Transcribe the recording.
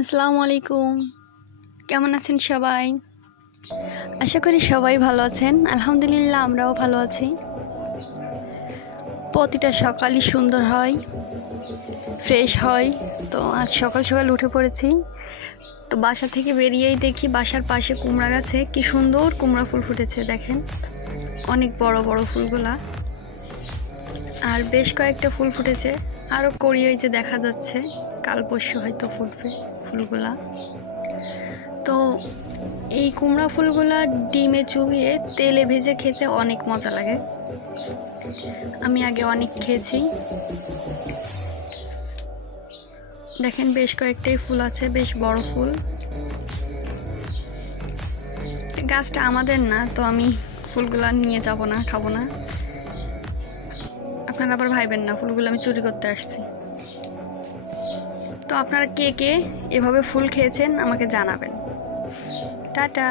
আসসালামু আলাইকুম। কেমন আছেন সবাই? আশা করি সবাই ভালো আছেন। আলহামদুলিল্লাহ আমরাও ভালো আছি। প্রতিটা সকালই সুন্দর হয়, ফ্রেশ হয়। তো আজ সকাল সকাল উঠে পড়েছি। তো বাসা থেকে বেরিয়েই দেখি বাসার পাশে কুমড়া গাছে কি সুন্দর কুমড়া ফুল ফুটেছে, দেখেন অনেক বড় বড় ফুলগুলা। আর বেশ কয়েকটা ফুল ফুটেছে, আরও কড়িয়ে যে দেখা যাচ্ছে, কাল পরশু হয়তো ফুটবে ফুলগুলা। তো এই কুমড়া ফুলগুলা ডিমে চুবিয়ে তেলে ভেজে খেতে অনেক মজা লাগে। আমি আগে অনেক খেয়েছি। দেখেন বেশ কয়েকটাই ফুল আছে, বেশ বড় ফুল। গাছটা আমাদের না, তো আমি ফুলগুলা নিয়ে যাব না, খাবো না। আপনারা আবার ভাইবেন না ফুলগুলো আমি চুরি করতে আসছি। তো আপনারা কে কে এভাবে ফুল খেয়েছেন আমাকে জানাবেন। টাটা।